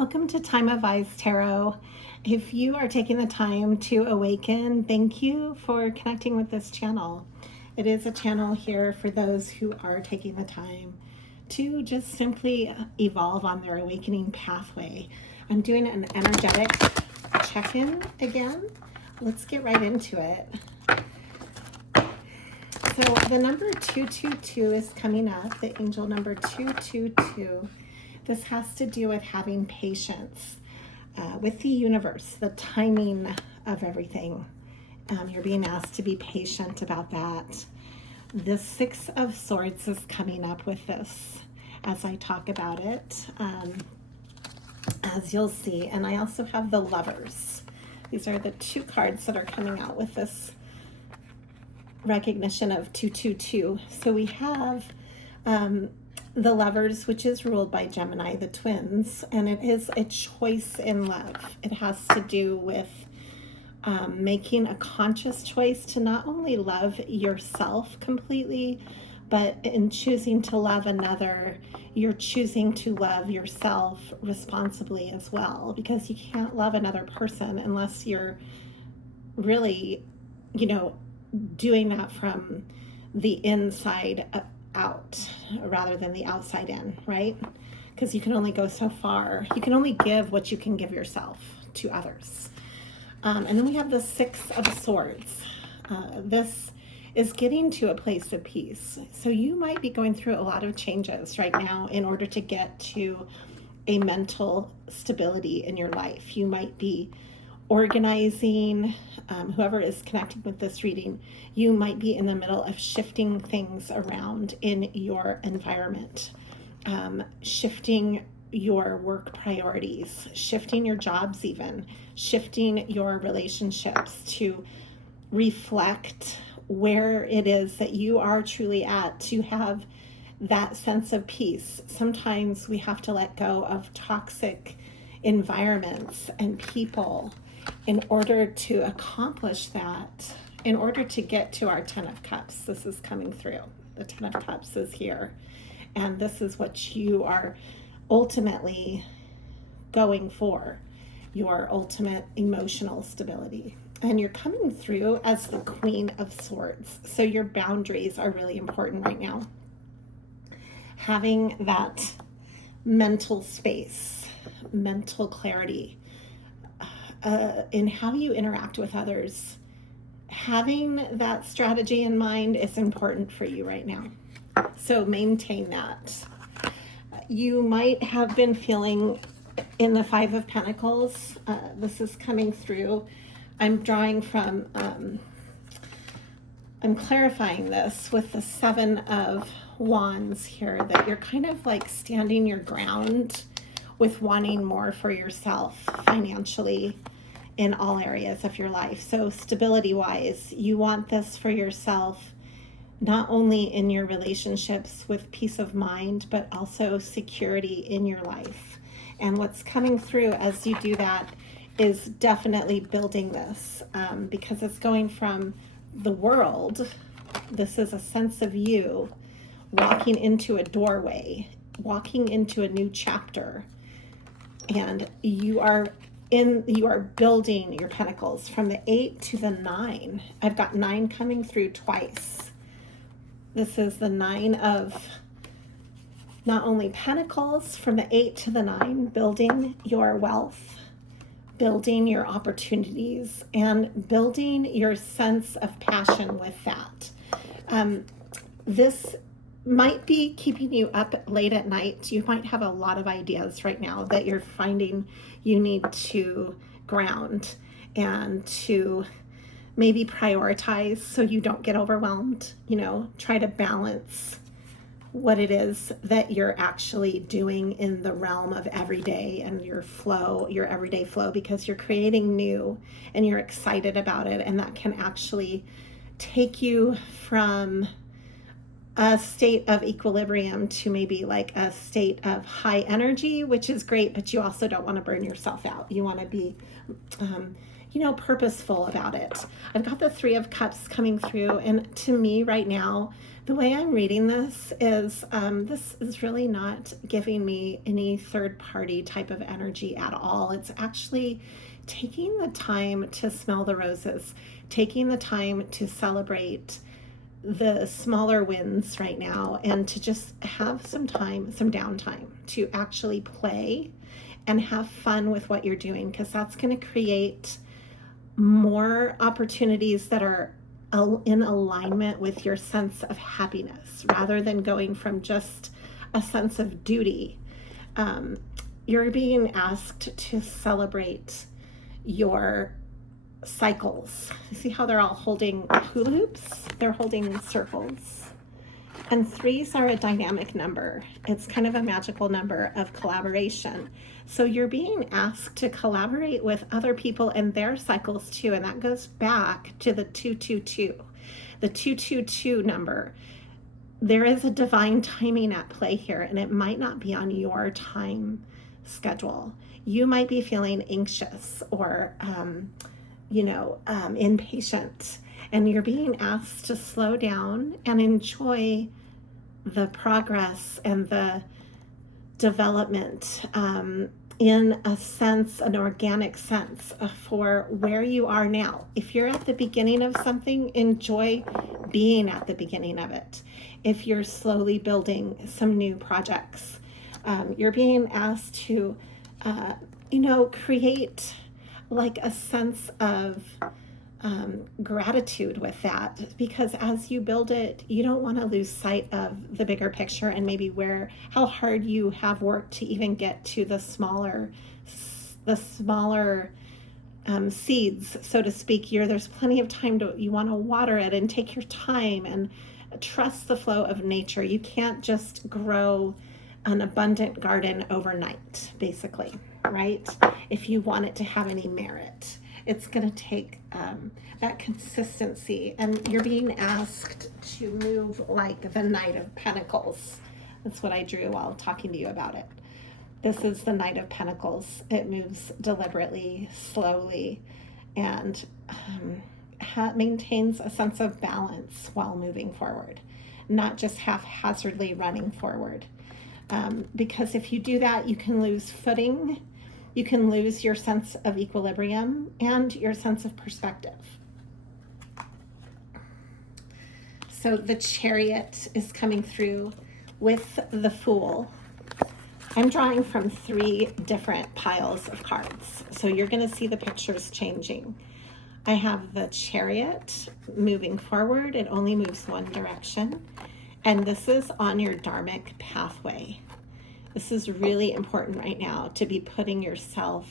Welcome to Time of Eyes Tarot. If you are taking the time to awaken, thank you for connecting with this channel. It is a channel here for those who are taking the time to just simply evolve on their awakening pathway. I'm doing an energetic check-in again. Let's get right into it. So the number 222 is coming up, the angel number 222. This has to do with having patience with the universe, the timing of everything. You're being asked to be patient about that. The Six of Swords is coming up with this as I talk about it, as you'll see. And I also have the Lovers. These are the two cards that are coming out with this recognition of 222. So we have the Lovers, which is ruled by Gemini, the twins, and it is a choice in love. It has to do with making a conscious choice to not only love yourself completely, but in choosing to love another, you're choosing to love yourself responsibly as well, because you can't love another person unless you're really, doing that from the inside out rather than the outside in, right? Because you can only go so far. You can only give what you can give yourself to others. And then we have the Six of Swords. This is getting to a place of peace. So you might be going through a lot of changes right now in order to get to a mental stability in your life. You might be organizing, whoever is connecting with this reading, you might be in the middle of shifting things around in your environment, shifting your work priorities, shifting your jobs even, shifting your relationships to reflect where it is that you are truly at to have that sense of peace. Sometimes we have to let go of toxic environments and people in order to accomplish that, in order to get to our Ten of Cups. This is coming through. The Ten of Cups is here. And this is what you are ultimately going for, your ultimate emotional stability. And you're coming through as the Queen of Swords. So your boundaries are really important right now. Having that mental space, mental clarity, in how you interact with others. Having that strategy in mind is important for you right now. So maintain that. You might have been feeling in the Five of Pentacles. This is coming through. I'm drawing from, I'm clarifying this with the Seven of Wands here, that you're kind of like standing your ground with wanting more for yourself financially in all areas of your life. So stability wise, you want this for yourself, not only in your relationships with peace of mind, but also security in your life. And what's coming through as you do that is definitely building this, because it's going from the world. This is a sense of you walking into a doorway, walking into a new chapter. And you are building your pentacles from the 8 to the 9. I've got 9 coming through twice. This is the 9 of not only pentacles from the 8 to the 9, building your wealth, building your opportunities, and building your sense of passion with that. This might be keeping you up late at night. You might have a lot of ideas right now that you're finding you need to ground and to maybe prioritize so you don't get overwhelmed. Try to balance what it is that you're actually doing in the realm of everyday and your flow, your everyday flow, because you're creating new and you're excited about it. And that can actually take you from a state of equilibrium to maybe like a state of high energy, which is great, but you also don't want to burn yourself out. You want to be purposeful about it. I've got the Three of Cups coming through, and to me right now, the way I'm reading this is really not giving me any third party type of energy at all. It's actually taking the time to smell the roses, taking the time to celebrate the smaller wins right now, and to just have some downtime to actually play and have fun with what you're doing, because that's going to create more opportunities that are in alignment with your sense of happiness, rather than going from just a sense of duty. You're being asked to celebrate your cycles. You see how they're all holding hula hoops? They're holding circles. And threes are a dynamic number. It's kind of a magical number of collaboration. So you're being asked to collaborate with other people and their cycles too. And that goes back to the 222. The 222 number. There is a divine timing at play here, and it might not be on your time schedule. You might be feeling anxious or impatient, and you're being asked to slow down and enjoy the progress and the development in a sense, an organic sense for where you are now. If you're at the beginning of something, enjoy being at the beginning of it. If you're slowly building some new projects, you're being asked to, create like a sense of gratitude with that, because as you build it, you don't want to lose sight of the bigger picture and maybe how hard you have worked to even get to the smaller seeds, so to speak. There's plenty of time you want to water it and take your time and trust the flow of nature. You can't just grow an abundant garden overnight, basically, right? If you want it to have any merit, it's going to take that consistency, and you're being asked to move like the Knight of Pentacles. That's what I drew while talking to you about it. This is the Knight of Pentacles. It moves deliberately, slowly, and maintains a sense of balance while moving forward, not just haphazardly running forward. Because if you do that, you can lose footing. You can lose your sense of equilibrium and your sense of perspective. So the Chariot is coming through with the Fool. I'm drawing from 3 different piles of cards, so you're going to see the pictures changing. I have the Chariot moving forward. It only moves one direction, and this is on your dharmic pathway. This is really important right now, to be putting yourself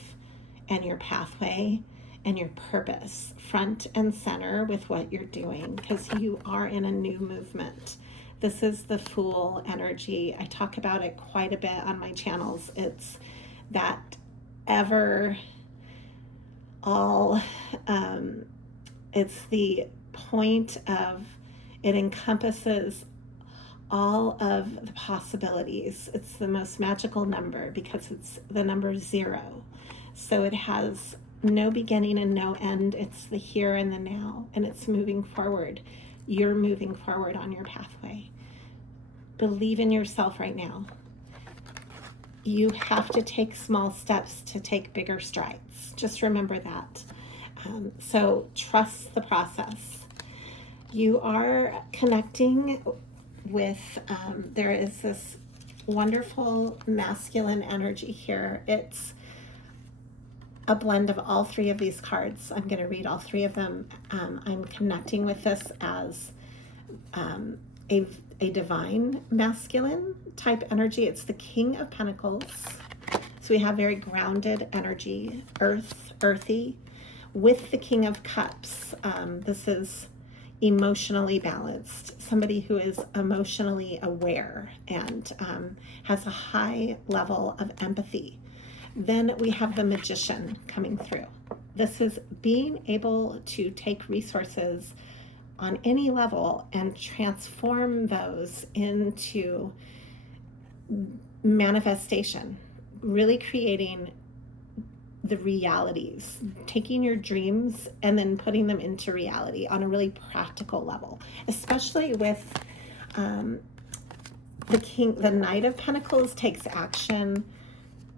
and your pathway and your purpose front and center with what you're doing, because you are in a new movement. This is the Fool energy. I talk about it quite a bit on my channels. It's that it's the point of, it encompasses all of the possibilities. It's the most magical number because it's the number 0. So it has no beginning and no end. It's the here and the now, and it's moving forward. You're moving forward on your pathway. Believe in yourself right now. You have to take small steps to take bigger strides. Just remember that. So trust the process. You are connecting with, there is this wonderful masculine energy here. It's a blend of all 3 of these cards. I'm going to read all 3 of them. I'm connecting with this as a divine masculine type energy. It's the King of Pentacles. So we have very grounded energy, earthy, with the King of Cups. This is emotionally balanced, somebody who is emotionally aware and has a high level of empathy. Then we have the Magician coming through. This is being able to take resources on any level and transform those into manifestation, really creating the realities, taking your dreams and then putting them into reality on a really practical level, especially with the Knight of Pentacles takes action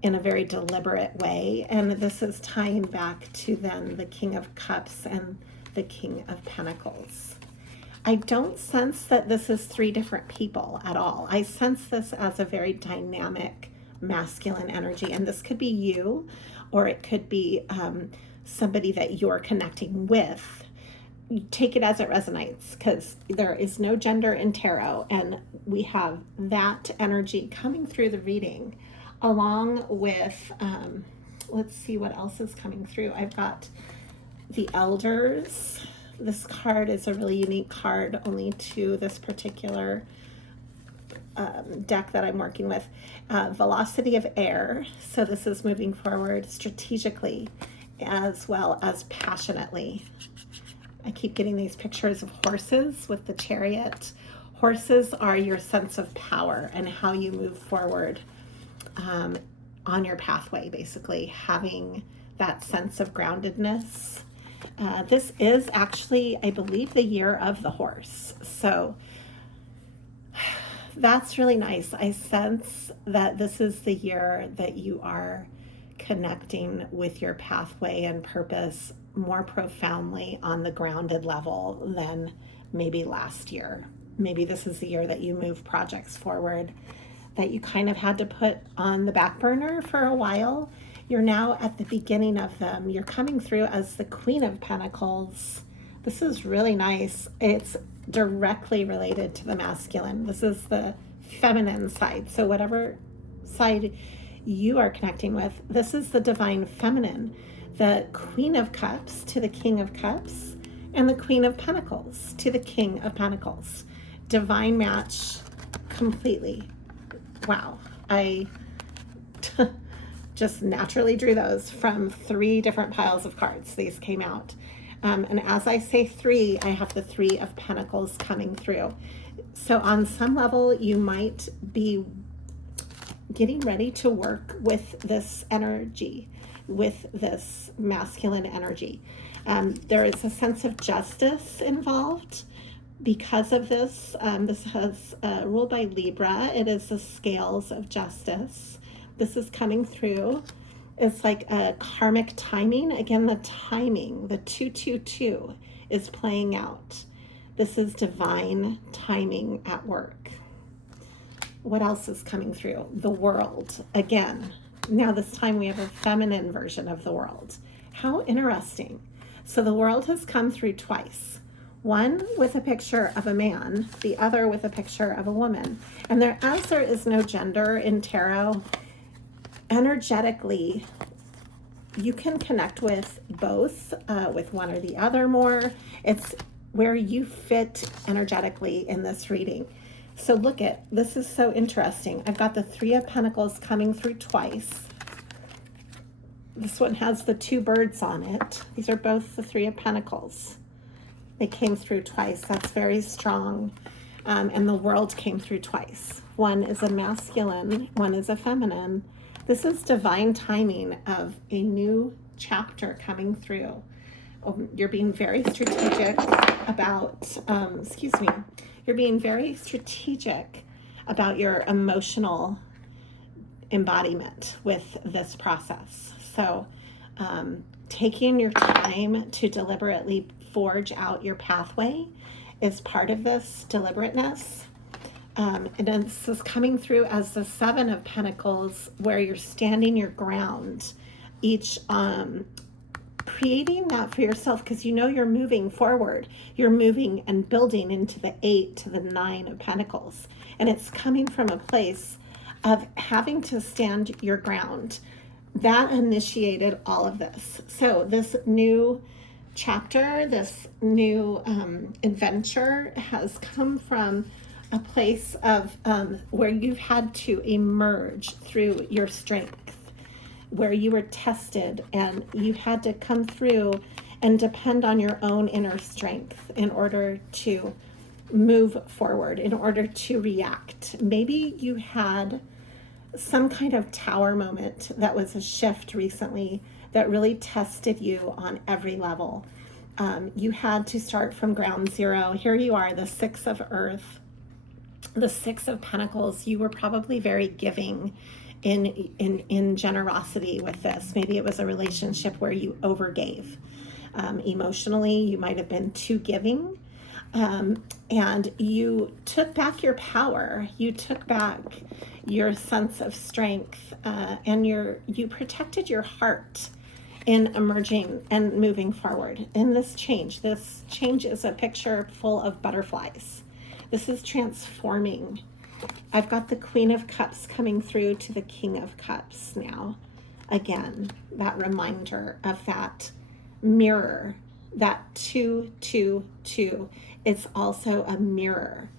in a very deliberate way. And this is tying back to then the King of Cups and the King of Pentacles. I don't sense that this is three different people at all. I sense this as a very dynamic masculine energy. And this could be you, or it could be somebody that you're connecting with. Take it as it resonates, because there is no gender in tarot, and we have that energy coming through the reading, along with, let's see what else is coming through. I've got the Elders. This card is a really unique card, only to this particular deck that I'm working with. Velocity of air. So this is moving forward strategically as well as passionately. I keep getting these pictures of horses with the Chariot. Horses are your sense of power and how you move forward on your pathway, basically having that sense of groundedness. This is actually, I believe, the year of the horse. So that's really nice. I sense that this is the year that you are connecting with your pathway and purpose more profoundly on the grounded level than maybe last year. Maybe this is the year that you move projects forward that you kind of had to put on the back burner for a while. You're now at the beginning of them. You're coming through as the Queen of Pentacles. This is really nice. It's directly related to the masculine. This is the feminine side. So whatever side you are connecting with, this is the divine feminine, the Queen of Cups to the King of Cups, and the Queen of Pentacles to the King of Pentacles. Divine match completely. Wow. I just naturally drew those from 3 different piles of cards. These came out. And as I say 3, I have the 3 of Pentacles coming through. So on some level, you might be getting ready to work with this energy, with this masculine energy. There is a sense of justice involved because of this. This is ruled by Libra. It is the scales of justice. This is coming through. It's like a karmic timing. Again, the timing, the 222 is playing out. This is divine timing at work. What else is coming through? The World. Again, now this time we have a feminine version of the World. How interesting. So the World has come through twice. One with a picture of a man, the other with a picture of a woman. And as there is no gender in tarot, energetically, you can connect with both, with one or the other more. It's where you fit energetically in this reading. So look at, this is so interesting. I've got the 3 of Pentacles coming through twice. This one has the 2 birds on it. These are both the 3 of Pentacles. They came through twice. That's very strong. And the World came through twice. One is a masculine, one is a feminine. This is divine timing of a new chapter coming through. You're being very strategic about, you're being very strategic about your emotional embodiment with this process. So taking your time to deliberately forge out your pathway is part of this deliberateness. And then this is coming through as the 7 of Pentacles, where you're standing your ground, each creating that for yourself, because you know you're moving forward. You're moving and building into the 8 to the 9 of Pentacles. And it's coming from a place of having to stand your ground. That initiated all of this. So this new chapter, this new adventure has come from a place of where you've had to emerge through your strength, where you were tested and you had to come through and depend on your own inner strength in order to move forward, in order to react. Maybe you had some kind of tower moment that was a shift recently that really tested you on every level. You had to start from ground zero. Here you are, the Six of Earth, the Six of Pentacles. You were probably very giving in generosity with this. Maybe it was a relationship where you overgave. Emotionally, you might have been too giving. And you took back your power. You took back your sense of strength, and you protected your heart in emerging and moving forward. In this change is a picture full of butterflies. This is transforming. I've got the Queen of Cups coming through to the King of Cups now. Again, that reminder of that mirror, that 222. It's also a mirror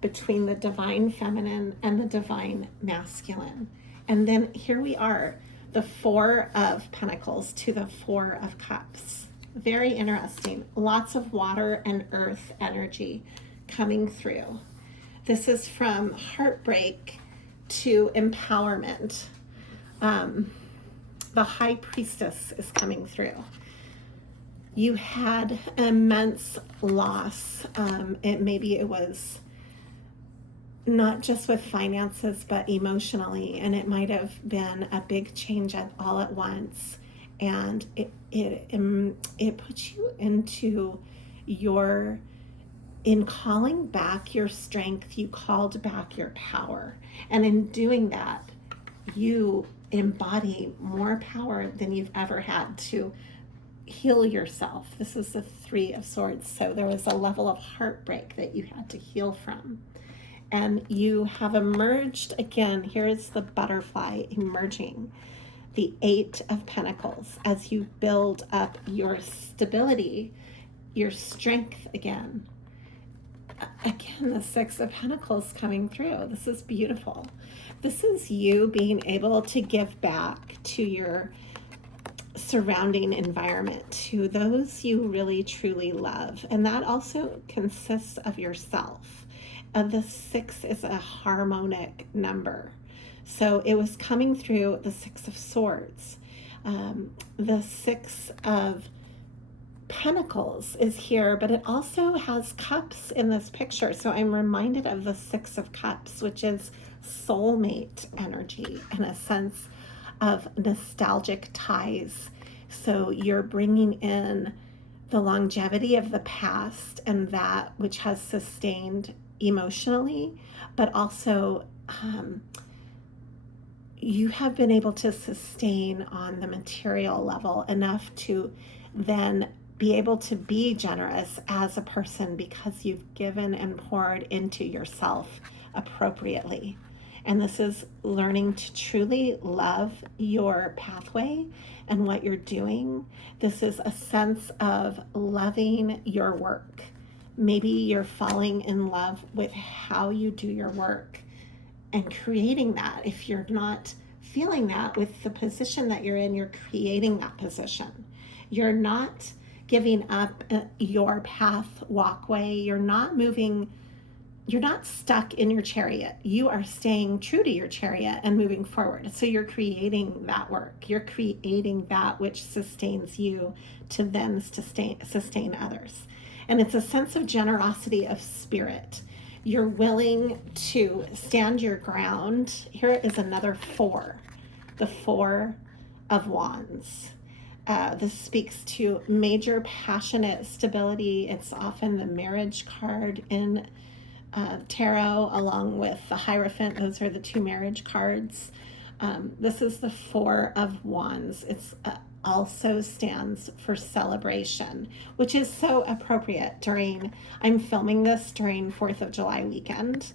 between the divine feminine and the divine masculine. And then here we are, the Four of Pentacles to the Four of Cups. Very interesting. Lots of water and earth energy coming through. This is from heartbreak to empowerment. The High Priestess is coming through. You had immense loss. Maybe it was not just with finances, but emotionally, and it might have been a big change all at once. And it puts you into in calling back your strength, you called back your power. And in doing that, you embody more power than you've ever had to heal yourself. This is the Three of Swords. So there was a level of heartbreak that you had to heal from. And you have emerged again. Here's the butterfly emerging, the Eight of Pentacles, as you build up your stability, your strength again. Again, the Six of Pentacles coming through. This is beautiful. This is you being able to give back to your surrounding environment, to those you really truly love. And that also consists of yourself. The six is a harmonic number. So it was coming through the Six of Swords. The Six of Pentacles is here, but it also has cups in this picture. So I'm reminded of the Six of Cups, which is soulmate energy and a sense of nostalgic ties. So you're bringing in the longevity of the past and that which has sustained emotionally, but also you have been able to sustain on the material level enough to then be able to be generous as a person because you've given and poured into yourself appropriately. And this is learning to truly love your pathway and what you're doing. This is a sense of loving your work. Maybe you're falling in love with how you do your work and creating that. If you're not feeling that with the position that you're in, you're creating that position. You're not giving up your path walkway. You're not moving. You're not stuck in your chariot. You are staying true to your chariot and moving forward. So you're creating that work. You're creating that which sustains you to then sustain others. And it's a sense of generosity of spirit. You're willing to stand your ground. Here is another four, the Four of Wands. This speaks to major passionate stability. It's often the marriage card in tarot, along with the Hierophant. Those are the two marriage cards. This is the Four of Wands. It's also stands for celebration, which is so appropriate I'm filming this during 4th of July weekend.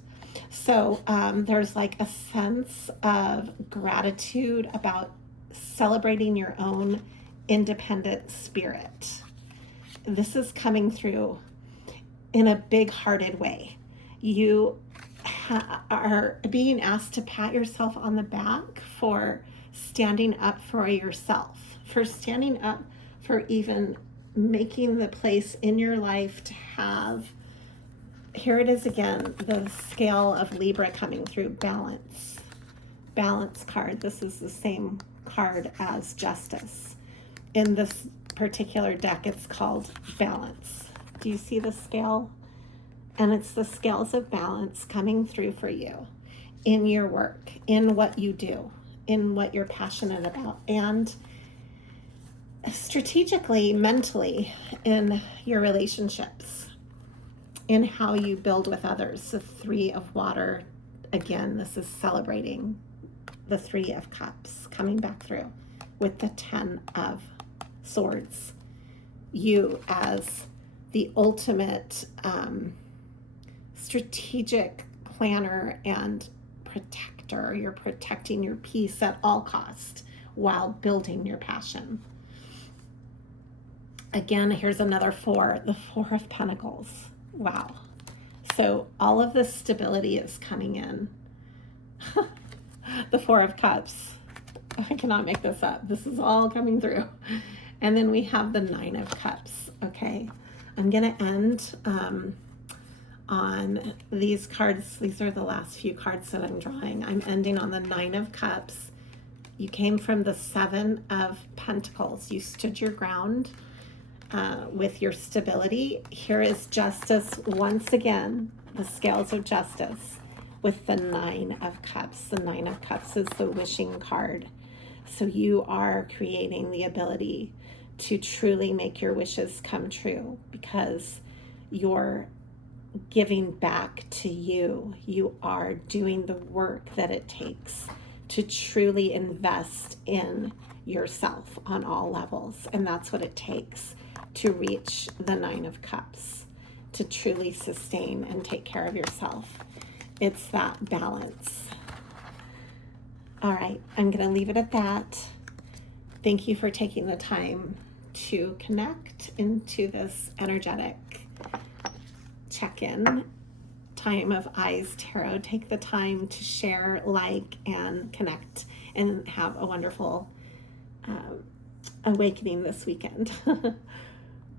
So there's like a sense of gratitude about celebrating your own independent spirit. This is coming through in a big-hearted way. You are being asked to pat yourself on the back for standing up for yourself, for standing up for even making the place in your life to have, here it is again, the scale of Libra coming through, balance. balance card. This is the same card as justice. In this particular deck, it's called balance. Do you see the scale? And it's the scales of balance coming through for you in your work, in what you do, in what you're passionate about, and strategically, mentally, in your relationships, in how you build with others. The Three of Water, again, this is celebrating the Three of Cups coming back through with the Ten of Swords. You as the ultimate strategic planner and protector. You're protecting your peace at all cost while building your passion. Again, here's another four, the Four of Pentacles. Wow. So all of this stability is coming in. The Four of Cups. I cannot make this up. This is all coming through. And then we have the Nine of Cups. Okay. I'm going to end on these cards. These are the last few cards that I'm drawing. I'm ending on the Nine of Cups. You came from the Seven of Pentacles. You stood your ground with your stability. Here is justice once again, the scales of justice with the Nine of Cups. The Nine of Cups is the wishing card. So you are creating the ability to truly make your wishes come true because you're giving back to you. You are doing the work that it takes to truly invest in yourself on all levels. And that's what it takes to reach the Nine of Cups, to truly sustain and take care of yourself. It's that balance. All right, I'm going to leave it at that. Thank you for taking the time to connect into this energetic check-in time of Eyes Tarot. Take the time to share, like, and connect, and have a wonderful awakening this weekend.